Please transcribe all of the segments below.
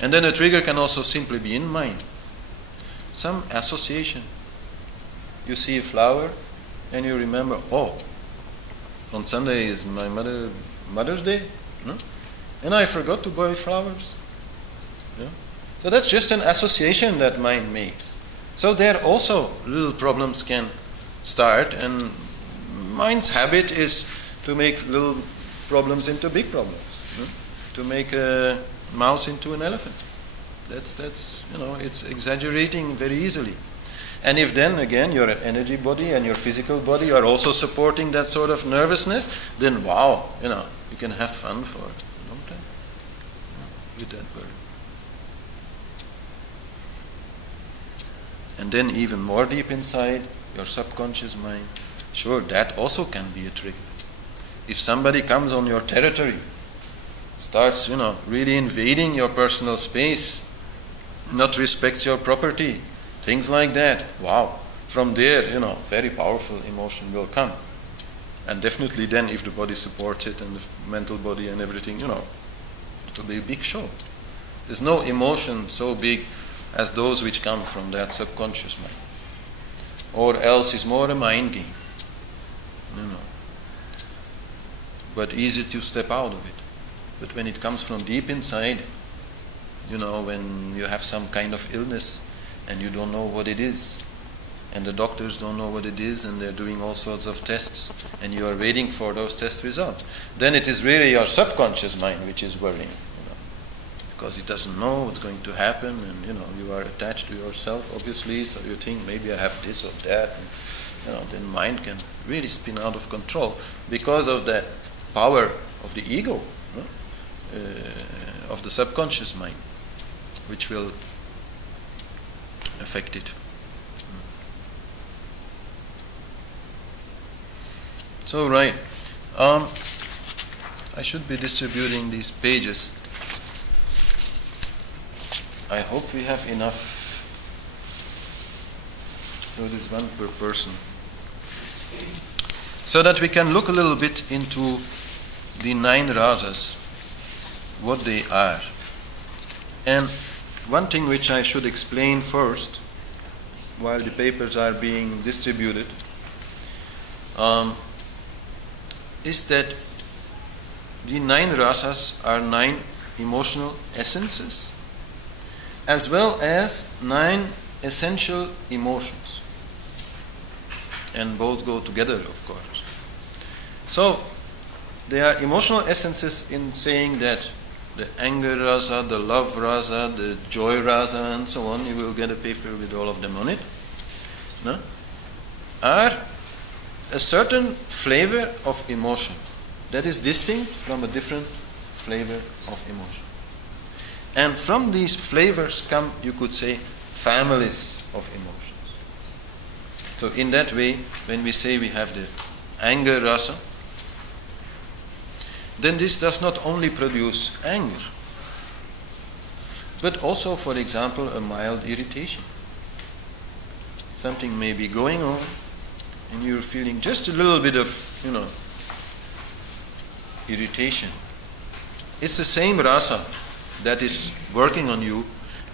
And then a trigger can also simply be in mind. Some association. You see a flower and you remember, oh, on Sunday is my Mother's Day, and I forgot to buy flowers. Yeah? So that's just an association that mind makes. So there also little problems can start, and mind's habit is to make little problems into big problems, to make a mouse into an elephant. That's it's exaggerating very easily. And if then again your energy body and your physical body are also supporting that sort of nervousness, then wow, you can have fun for it a long time with that burden. And then even more deep inside, your subconscious mind, sure, that also can be a trigger. If somebody comes on your territory, starts, really invading your personal space, not respects your property, things like that, wow. From there, very powerful emotion will come. And definitely then, if the body supports it and the mental body and everything, it will be a big show. There's no emotion so big as those which come from that subconscious mind. Or else is more a mind game. But easy to step out of it. But when it comes from deep inside, when you have some kind of illness and you don't know what it is, and the doctors don't know what it is, and they're doing all sorts of tests, and you are waiting for those test results, then it is really your subconscious mind which is worrying, because it doesn't know what's going to happen, and you are attached to yourself, obviously, so you think maybe I have this or that, and then mind can really spin out of control because of that power of the ego, of the subconscious mind, which will affect it. So, right, I should be distributing these pages. I hope we have enough. So there's one per person. So that we can look a little bit into the 9 rasas, what they are. And one thing which I should explain first, while the papers are being distributed, is that the 9 rasas are 9 emotional essences, as well as 9 essential emotions. And both go together, of course. So, they are emotional essences in saying that the anger rasa, the love rasa, the joy rasa, and so on, you will get a paper with all of them on it, are a certain flavor of emotion that is distinct from a different flavor of emotion. And from these flavors come, you could say, families of emotions. So in that way, when we say we have the anger rasa, then this does not only produce anger, but also, for example, a mild irritation. Something may be going on, and you're feeling just a little bit of, irritation. It's the same rasa that is working on you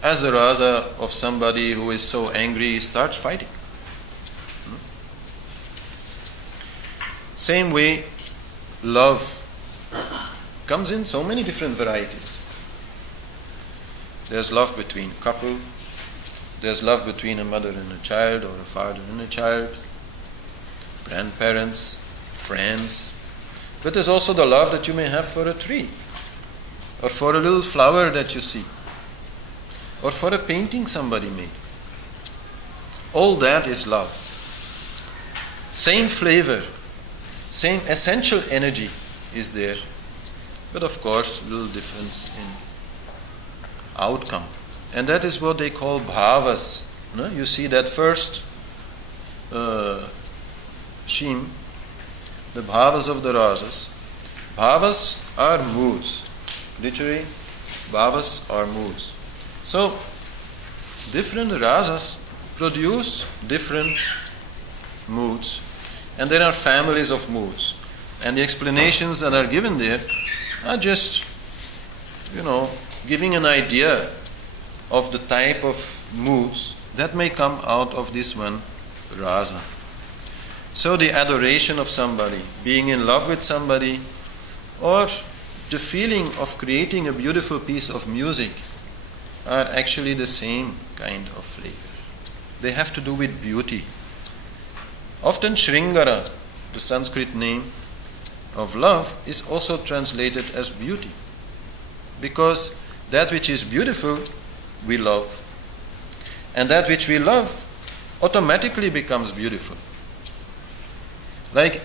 as the rasa of somebody who is so angry he starts fighting. Same way, love comes in so many different varieties. There's love between couple, there's love between a mother and a child, or a father and a child, grandparents, friends. But there's also the love that you may have for a tree, or for a little flower that you see, or for a painting somebody made. All that is love. Same flavor, same essential energy is there, but of course, little difference in outcome. And that is what they call bhavas. You see that first shim, the bhavas of the rasas. Bhavas are moods. Literally, bhavas are moods. So, different rasas produce different moods, and there are families of moods. And the explanations that are given there are just, giving an idea of the type of moods that may come out of this one rasa. So the adoration of somebody, being in love with somebody, or the feeling of creating a beautiful piece of music are actually the same kind of flavor. They have to do with beauty. Often Sringara, the Sanskrit name of love, is also translated as beauty. Because that which is beautiful, we love. And that which we love automatically becomes beautiful. Like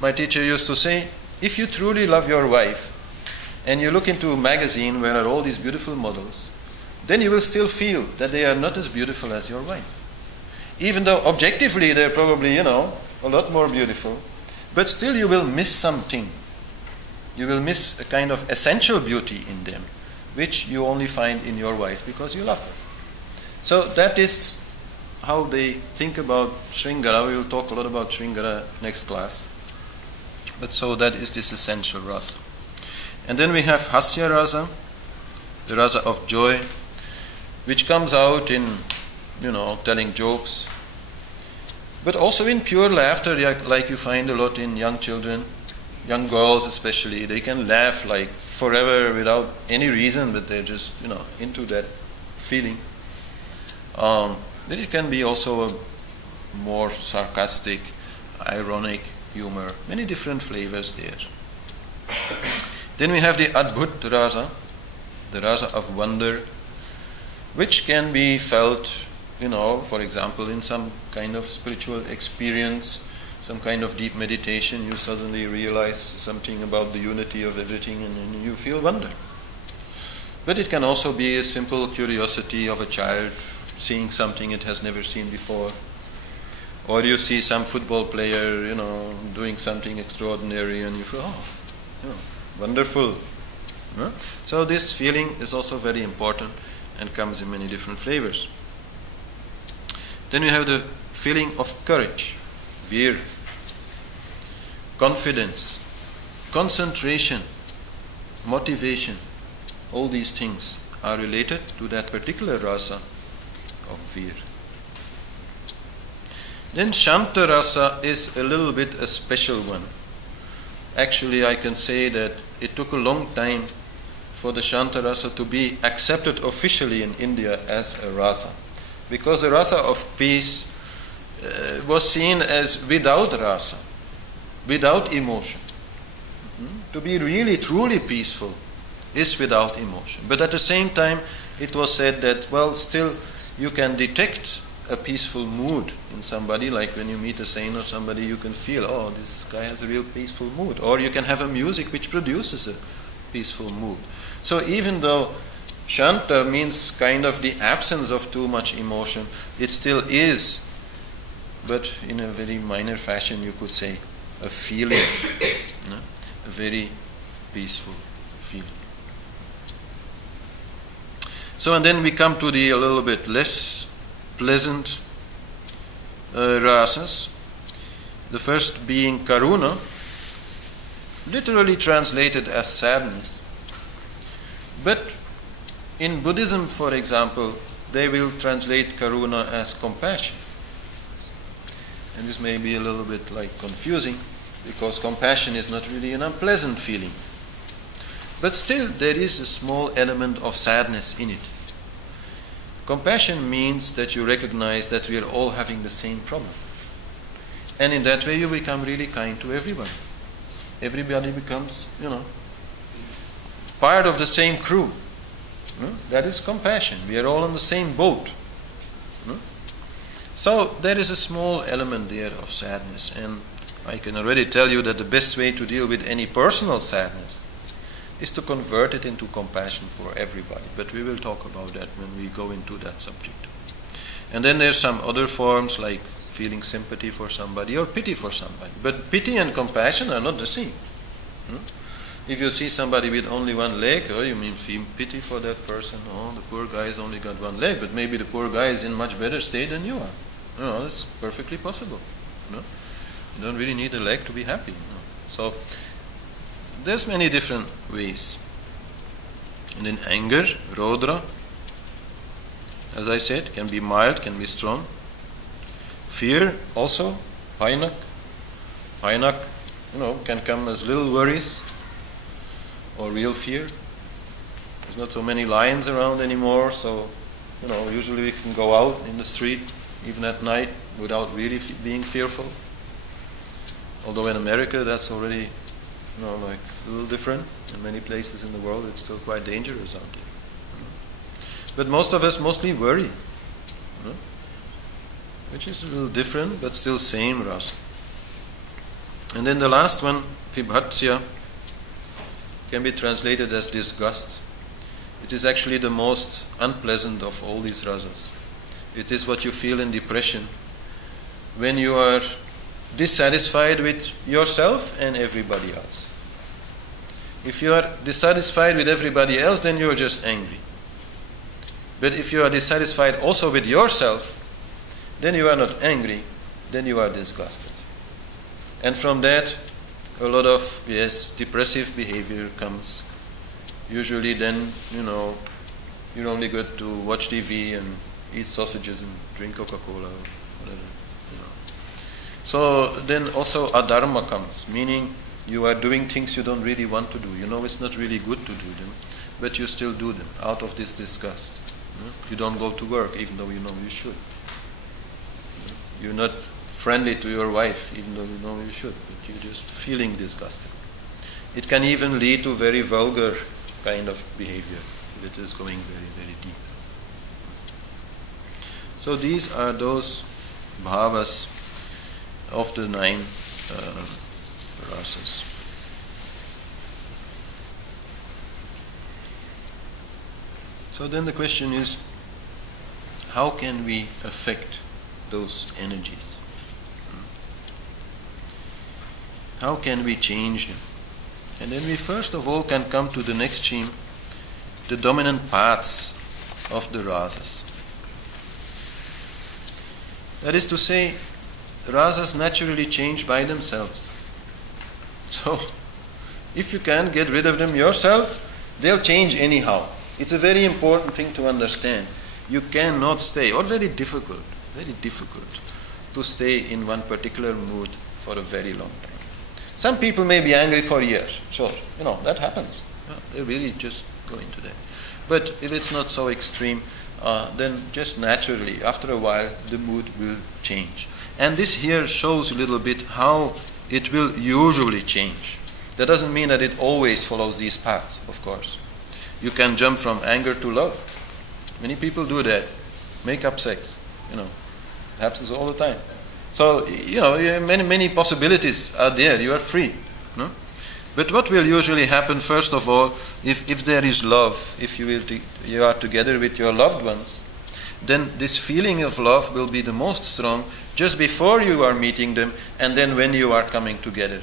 my teacher used to say, if you truly love your wife and you look into a magazine where are all these beautiful models, then you will still feel that they are not as beautiful as your wife. Even though objectively they're probably, a lot more beautiful, but still you will miss something. You will miss a kind of essential beauty in them, which you only find in your wife because you love her. So that is how they think about Sringara. We will talk a lot about Sringara next class. But so that is this essential rasa. And then we have Hasya rasa, the rasa of joy, which comes out in, telling jokes, but also in pure laughter, like you find a lot in young children, young girls especially. They can laugh like forever without any reason, but they're just, into that feeling. Then it can be also a more sarcastic, ironic humor, many different flavors there. Then we have the Adbhut rasa, the rasa of wonder, which can be felt, for example, in some kind of spiritual experience, some kind of deep meditation. You suddenly realize something about the unity of everything and you feel wonder. But it can also be a simple curiosity of a child seeing something it has never seen before. Or you see some football player, doing something extraordinary and you feel, wonderful. So this feeling is also very important and comes in many different flavors. Then we have the feeling of courage, vir, confidence, concentration, motivation. All these things are related to that particular rasa of vir. Then Shanta rasa is a little bit a special one. Actually, I can say that it took a long time for the Shanta rasa to be accepted officially in India as a rasa. Because the rasa of peace was seen as without rasa, without emotion. To be really, truly peaceful is without emotion. But at the same time, it was said that, still you can detect a peaceful mood in somebody, like when you meet a saint or somebody, you can feel, this guy has a real peaceful mood. Or you can have a music which produces a peaceful mood. So even though Shanta means kind of the absence of too much emotion, it still is, but in a very minor fashion you could say, a feeling, a very peaceful feeling. So and then we come to the a little bit less pleasant rasas. The first being karuna, literally translated as sadness. But in Buddhism, for example, they will translate karuna as compassion. And this may be a little bit confusing, because compassion is not really an unpleasant feeling. But still, there is a small element of sadness in it. Compassion means that you recognize that we are all having the same problem. And in that way you become really kind to everyone. Everybody becomes, part of the same crew. That is compassion. We are all on the same boat. So there is a small element there of sadness. And I can already tell you that the best way to deal with any personal sadness is to convert it into compassion for everybody. But we will talk about that when we go into that subject. And then there's some other forms like feeling sympathy for somebody or pity for somebody. But pity and compassion are not the same. If you see somebody with only one leg, you mean feel pity for that person. The poor guy's only got one leg, but maybe the poor guy is in much better state than you are. It's perfectly possible. You don't really need a leg to be happy. So there's many different ways And in anger, Rodra, as I said, can be mild, can be strong. Fear also, Painak. Painak, can come as little worries or real fear. There's not so many lions around anymore, so usually we can go out in the street even at night without really being fearful. Although in America that's already like a little different. In many places in the world it's still quite dangerous out there. But most of us mostly worry, which is a little different but still same rasa. And then the last one, vibhatsya, can be translated as disgust. It is actually the most unpleasant of all these rasas. It is what you feel in depression when you are dissatisfied with yourself and everybody else. If you are dissatisfied with everybody else, then you are just angry. But if you are dissatisfied also with yourself, then you are not angry, then you are disgusted. And from that, a lot of, depressive behavior comes. Usually then, you're only good to watch TV and eat sausages and drink Coca-Cola or whatever. So then also adharma comes, meaning you are doing things you don't really want to do. It's not really good to do them, but you still do them out of this disgust. You don't go to work even though you know you should. You're not friendly to your wife even though you know you should, but you're just feeling disgusted. It can even lead to very vulgar kind of behavior if it is going very, very deep. So these are those bhavas of the 9 rasas. So then the question is, how can we affect those energies? How can we change them? And then we first of all can come to the next theme, the dominant paths of the rasas. That is to say, rasas naturally change by themselves. So, if you can't get rid of them yourself, they'll change anyhow. It's a very important thing to understand. You cannot stay, or very difficult to stay in one particular mood for a very long time. Some people may be angry for years, sure, that happens. They really just go into that. But if it's not so extreme, then just naturally, after a while, the mood will change. And this here shows a little bit how it will usually change. That doesn't mean that it always follows these paths, of course. You can jump from anger to love. Many people do that. Make up sex, it happens all the time. So, many possibilities are there. You are free. No? But what will usually happen, first of all, if there is love, if you are together with your loved ones, then this feeling of love will be the most strong just before you are meeting them and then when you are coming together.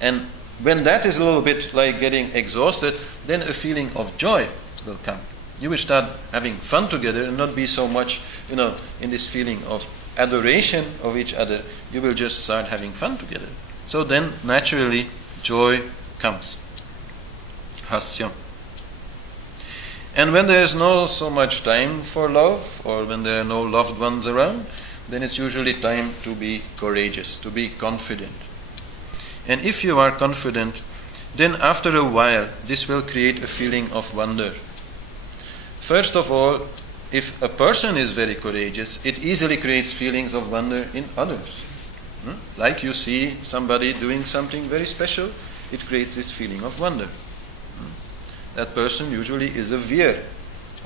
And when that is a little bit like getting exhausted, then a feeling of joy will come. You will start having fun together and not be so much, in this feeling of adoration of each other. You will just start having fun together. So then, naturally, joy comes. Hasya. And when there is no so much time for love, or when there are no loved ones around, then it's usually time to be courageous, to be confident. And if you are confident, then after a while, this will create a feeling of wonder. First of all, if a person is very courageous, it easily creates feelings of wonder in others. Like you see somebody doing something very special, it creates this feeling of wonder. That person usually is a veer.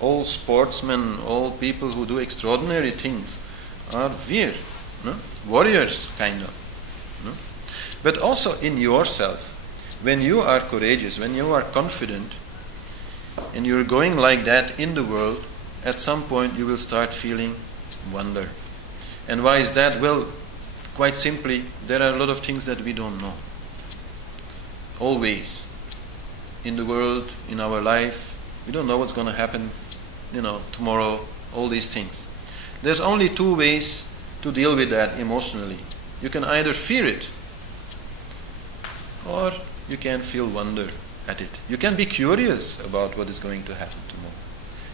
All sportsmen, all people who do extraordinary things are veer, warriors kind of. But also in yourself, when you are courageous, when you are confident, and you're going like that in the world, at some point you will start feeling wonder. And why is that? Well, quite simply, there are a lot of things that we don't know. Always. In the world, in our life, we don't know what's going to happen, tomorrow, all these things. There's only 2 ways to deal with that emotionally. You can either fear it, or you can feel wonder at it. You can be curious about what is going to happen tomorrow.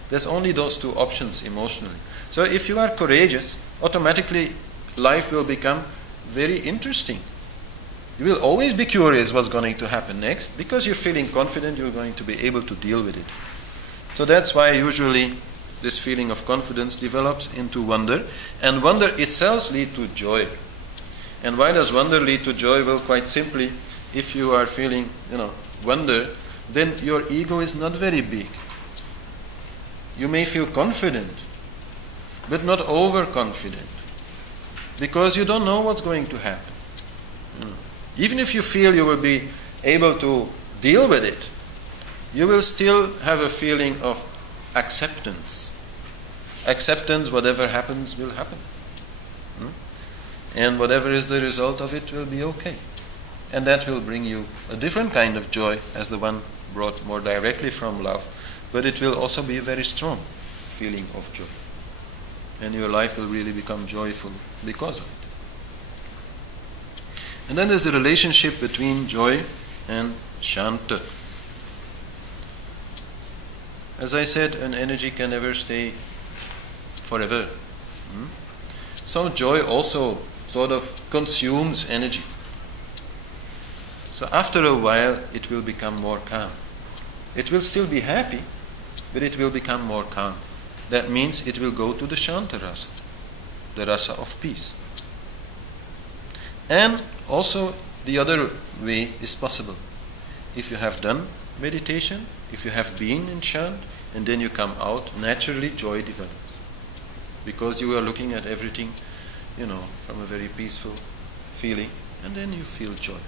There's only those two options emotionally. So if you are courageous, automatically life will become very interesting. You will always be curious what's going to happen next, because you're feeling confident you're going to be able to deal with it. So that's why usually this feeling of confidence develops into wonder, and wonder itself leads to joy. And why does wonder lead to joy? Well, quite simply, if you are feeling, wonder, then your ego is not very big. You may feel confident, but not overconfident, because you don't know what's going to happen. Even if you feel you will be able to deal with it, you will still have a feeling of acceptance. Acceptance, whatever happens, will happen. And whatever is the result of it will be okay. And that will bring you a different kind of joy as the one brought more directly from love, but it will also be a very strong feeling of joy. And your life will really become joyful because of it. And then there's a relationship between joy and shanta. As I said, an energy can never stay forever. So joy also sort of consumes energy. So after a while, it will become more calm. It will still be happy, but it will become more calm. That means it will go to the shanta rasa, the rasa of peace. And also the other way is possible. If you have done meditation, if you have been in shant, and then you come out, naturally joy develops. Because you are looking at everything, from a very peaceful feeling, and then you feel joy.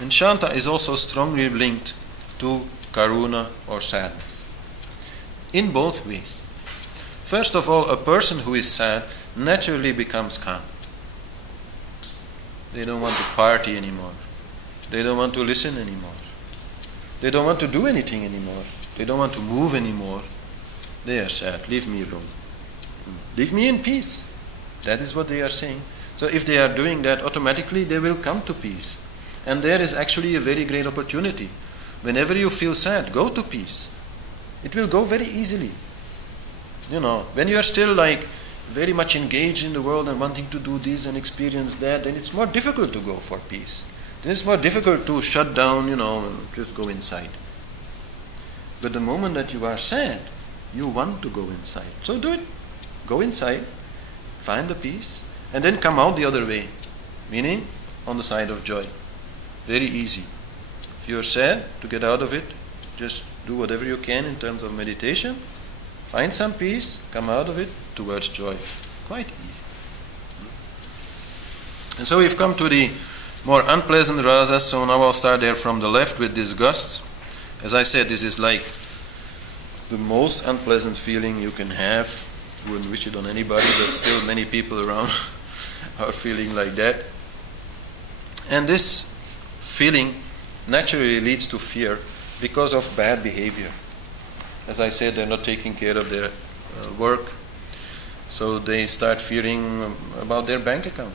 And shanta is also strongly linked to karuna or sadness. In both ways. First of all, a person who is sad naturally becomes calm. They don't want to party anymore. They don't want to listen anymore. They don't want to do anything anymore. They don't want to move anymore. They are sad. Leave me alone. Leave me in peace. That is what they are saying. So if they are doing that, automatically they will come to peace. And there is actually a very great opportunity. Whenever you feel sad, go to peace. It will go very easily. When you are still very much engaged in the world and wanting to do this and experience that, then it's more difficult to go for peace. Then it's more difficult to shut down, and just go inside. But the moment that you are sad, you want to go inside. So do it. Go inside, find the peace, and then come out the other way. Meaning, on the side of joy. Very easy. If you are sad, to get out of it, just do whatever you can in terms of meditation. Find some peace, come out of it towards joy. Quite easy. And so we've come to the more unpleasant rasas. So now I'll start there from the left with disgust. As I said, this is like the most unpleasant feeling you can have. I wouldn't wish it on anybody, but still many people around are feeling like that. And this feeling naturally leads to fear because of bad behavior. As I said, they're not taking care of their work, so they start fearing about their bank account.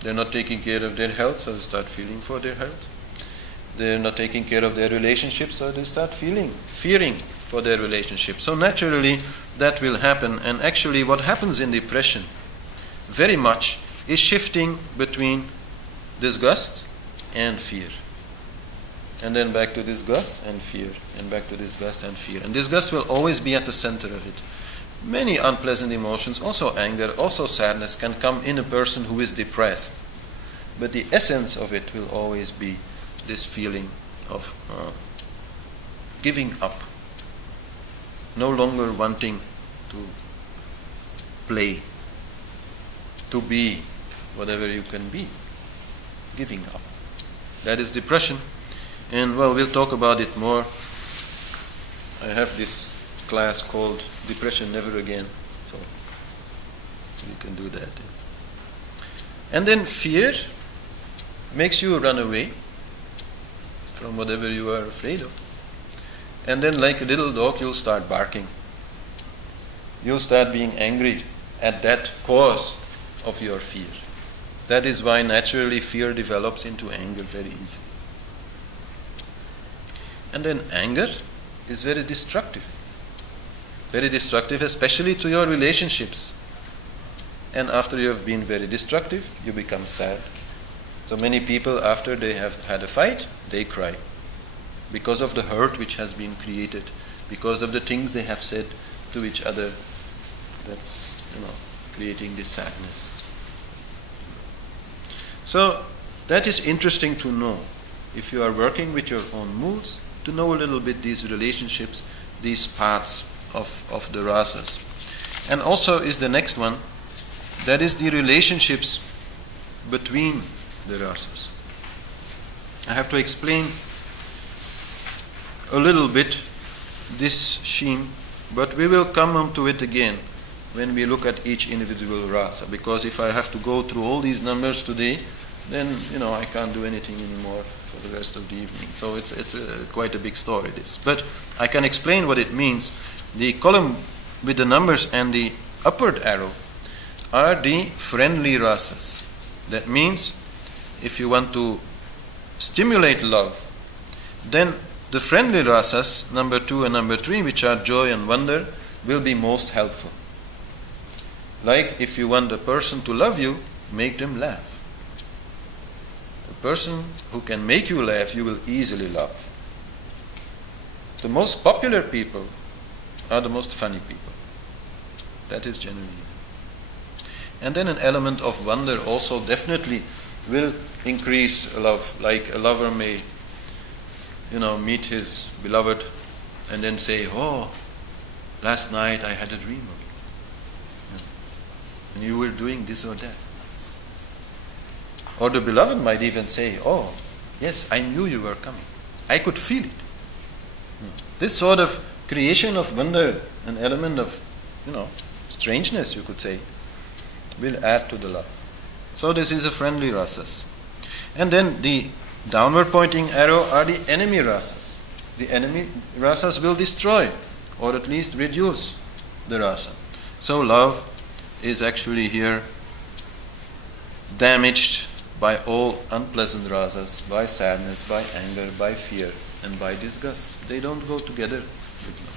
They're not taking care of their health, so they start fearing for their health. They're not taking care of their relationships, so they start fearing for their relationships. So naturally, that will happen. And actually, what happens in depression very much is shifting between disgust and fear. And then back to disgust and fear, and back to disgust and fear. And disgust will always be at the center of it. Many unpleasant emotions, also anger, also sadness, can come in a person who is depressed. But the essence of it will always be this feeling of giving up. No longer wanting to play, to be whatever you can be. Giving up. That is depression. And we'll talk about it more. I have this class called Depression Never Again, so you can do that. And then fear makes you run away from whatever you are afraid of. And then like a little dog, you'll start barking. You'll start being angry at that cause of your fear. That is why naturally fear develops into anger very easily. And then anger is very destructive. Very destructive, especially to your relationships. And after you have been very destructive, you become sad. So many people, after they have had a fight, they cry. Because of the hurt which has been created. Because of the things they have said to each other. That's, creating this sadness. So, that is interesting to know. If you are working with your own moods, to know a little bit these relationships, these paths of the rasas. And also is the next one, that is the relationships between the rasas. I have to explain a little bit this scheme, but we will come on to it again when we look at each individual rasa, because if I have to go through all these numbers today, then I can't do anything anymore for the rest of the evening. So it's quite a big story, this. But I can explain what it means. The column with the numbers and the upward arrow are the friendly rasas. That means if you want to stimulate love, then the friendly rasas, number 2 and number 3, which are joy and wonder, will be most helpful. Like if you want a person to love you, make them laugh. A person who can make you laugh, you will easily love. The most popular people are the most funny people. That is generally. And then an element of wonder also definitely will increase love. Like a lover may, meet his beloved and then say, "Oh, last night I had a dream of you. And you were doing this or that." Or the beloved might even say, "Oh, yes, I knew you were coming. I could feel it." This sort of creation of wonder, an element of, strangeness, you could say, will add to the love. So this is a friendly rasas. And then the downward pointing arrow are the enemy rasas. The enemy rasas will destroy, or at least reduce the rasa. So love is actually here damaged by all unpleasant rasas, by sadness, by anger, by fear, and by disgust. They don't go together with love.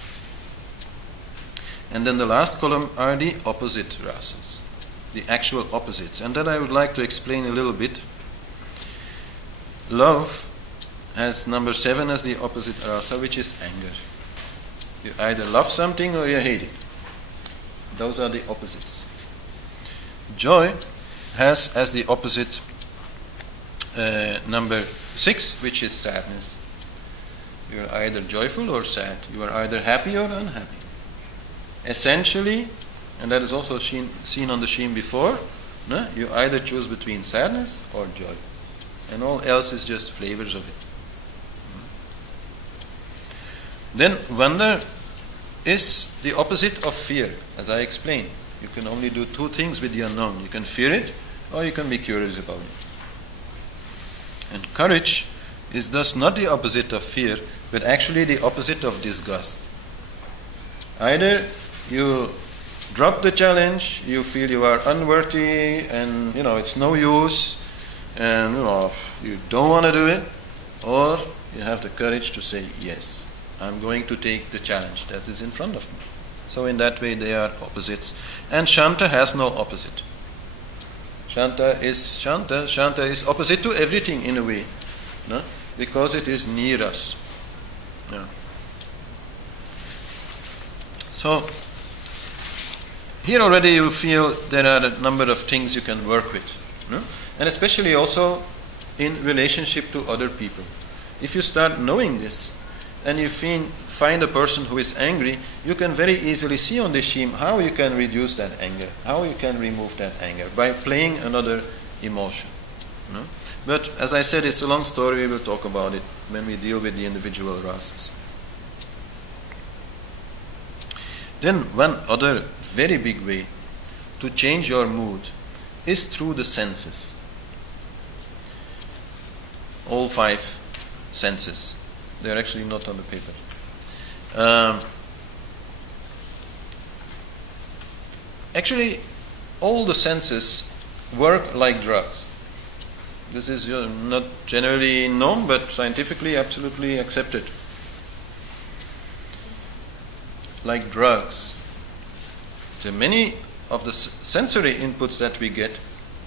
And then the last column are the opposite rasas, the actual opposites. And that I would like to explain a little bit. Love has number 7 as the opposite rasa, which is anger. You either love something or you hate it. Those are the opposites. Joy has as the opposite number 6, which is sadness. You are either joyful or sad. You are either happy or unhappy. Essentially, and that is also seen on the sheen before, you either choose between sadness or joy. And all else is just flavors of it. Then wonder is the opposite of fear, as I explained. You can only do 2 things with the unknown. You can fear it, or you can be curious about it. And courage is thus not the opposite of fear, but actually the opposite of disgust. Either you drop the challenge, you feel you are unworthy, and it's no use, and you don't want to do it, or you have the courage to say, "Yes, I'm going to take the challenge that is in front of me." So in that way they are opposites. And Shanta has no opposite. Shanta is opposite to everything in a way, because it is near us. Yeah. So here already you feel there are a number of things you can work with, and especially also in relationship to other people. If you start knowing this, and you find a person who is angry, you can very easily see on the scheme how you can reduce that anger, how you can remove that anger by playing another emotion. But as I said, it's a long story. We will talk about it when we deal with the individual rasas. Then one other very big way to change your mood is through the senses. All 5 senses. They are actually not on the paper. Actually, all the senses work like drugs. This is not generally known, but scientifically absolutely accepted. like drugs. So many of the sensory inputs that we get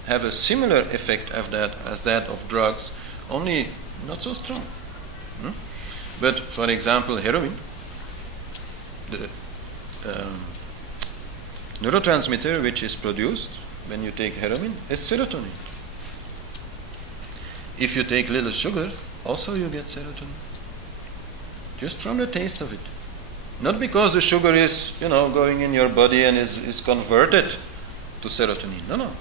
have a similar effect as that of drugs, only not so strong. But for example, heroin, the neurotransmitter which is produced when you take heroin is serotonin. If you take little sugar, also you get serotonin. Just from the taste of it. Not because the sugar is, going in your body and is converted to serotonin. No.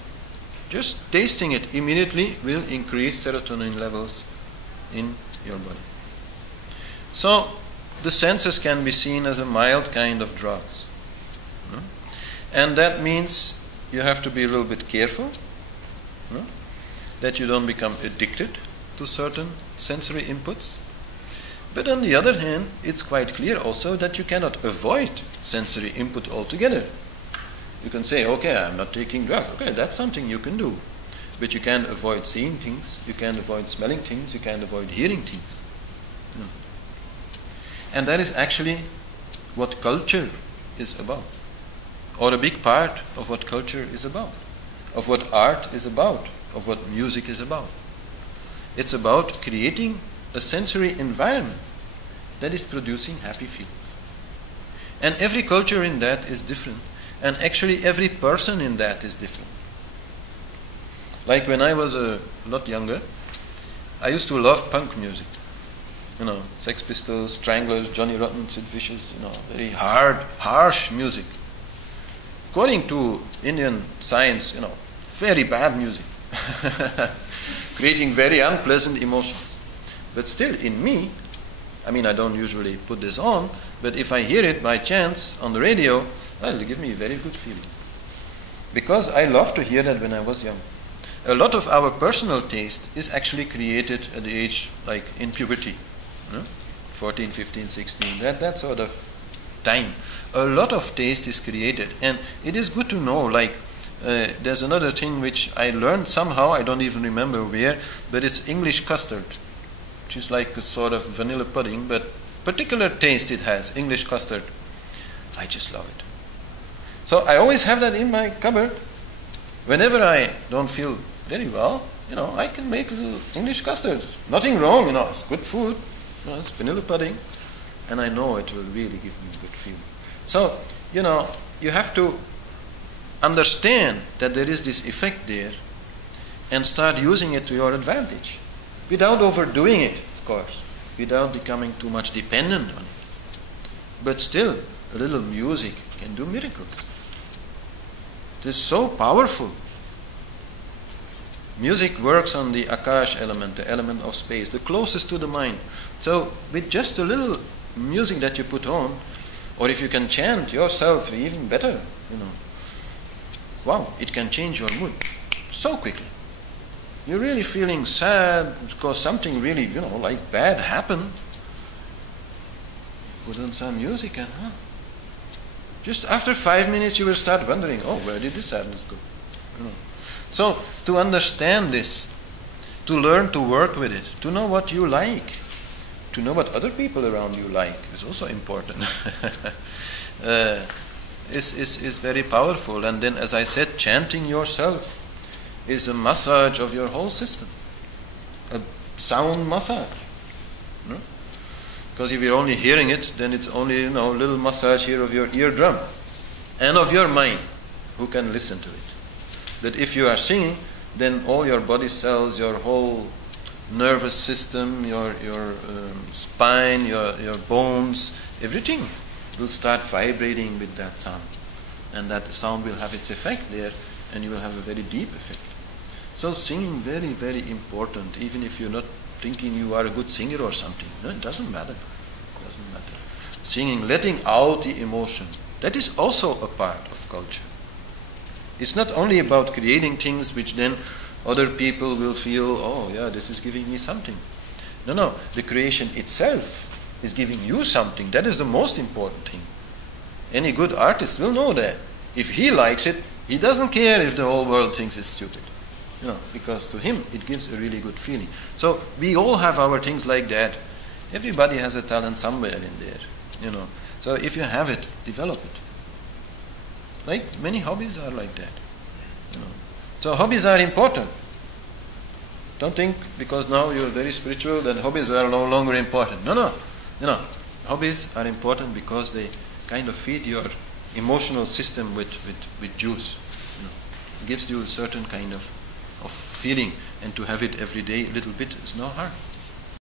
Just tasting it immediately will increase serotonin levels in your body. So, the senses can be seen as a mild kind of drugs. And that means you have to be a little bit careful that you don't become addicted to certain sensory inputs. But on the other hand, it's quite clear also that you cannot avoid sensory input altogether. You can say, okay, I'm not taking drugs. Okay, that's something you can do. But you can't avoid seeing things, you can't avoid smelling things, you can't avoid hearing things. And that is actually what culture is about. Or a big part of what culture is about. Of what art is about. Of what music is about. It's about creating a sensory environment that is producing happy feelings. And every culture in that is different. And actually every person in that is different. Like when I was a lot younger, I used to love punk music. Sex Pistols, Stranglers, Johnny Rotten, Sid Vicious, very hard, harsh music. According to Indian science, very bad music. Creating very unpleasant emotions. But still, in me, I don't usually put this on, but if I hear it by chance on the radio, it'll give me a very good feeling. Because I loved to hear that when I was young. A lot of our personal taste is actually created at the age, like in puberty. 14, 15, 16, that sort of time. A lot of taste is created. And it is good to know, there's another thing which I learned somehow, I don't even remember where, but it's English custard, which is like a sort of vanilla pudding, but particular taste it has, English custard. I just love it. So I always have that in my cupboard. Whenever I don't feel very well, I can make a little English custard. Nothing wrong, it's good food. It's vanilla pudding. And I know it will really give me a good feeling. So, you have to understand that there is this effect there and start using it to your advantage. Without overdoing it, of course. Without becoming too much dependent on it. But still, a little music can do miracles. It is so powerful. Music works on the Akash element, the element of space, the closest to the mind. So, with just a little music that you put on, or if you can chant yourself, even better, wow, it can change your mood so quickly. You're really feeling sad because something really, like bad happened. Put on some music and, just after 5 minutes you will start wondering, where did this sadness go? So, to understand this, to learn to work with it, to know what you like, to know what other people around you like is also important. Is very powerful. And then, as I said, chanting yourself is a massage of your whole system. A sound massage. Because if you're only hearing it, then it's only, a little massage here of your eardrum and of your mind, who can listen to it. But if you are singing, then all your body cells, your whole nervous system, your spine, your bones, everything will start vibrating with that sound. And that sound will have its effect there, and you will have a very deep effect. So singing, very, very important, even if you're not thinking you are a good singer or something. No, it doesn't matter. It doesn't matter. Singing, letting out the emotion, that is also a part of culture. It's not only about creating things which then other people will feel, this is giving me something. No, the creation itself is giving you something. That is the most important thing. Any good artist will know that. If he likes it, he doesn't care if the whole world thinks it's stupid. Because to him it gives a really good feeling. So we all have our things like that. Everybody has a talent somewhere in there. So if you have it, develop it. Like many hobbies are like that. You know. So hobbies are important. Don't think because now you're very spiritual that hobbies are no longer important. No. You know, hobbies are important because they kind of feed your emotional system with juice. You know, it gives you a certain kind of feeling, and to have it every day a little bit is no harm.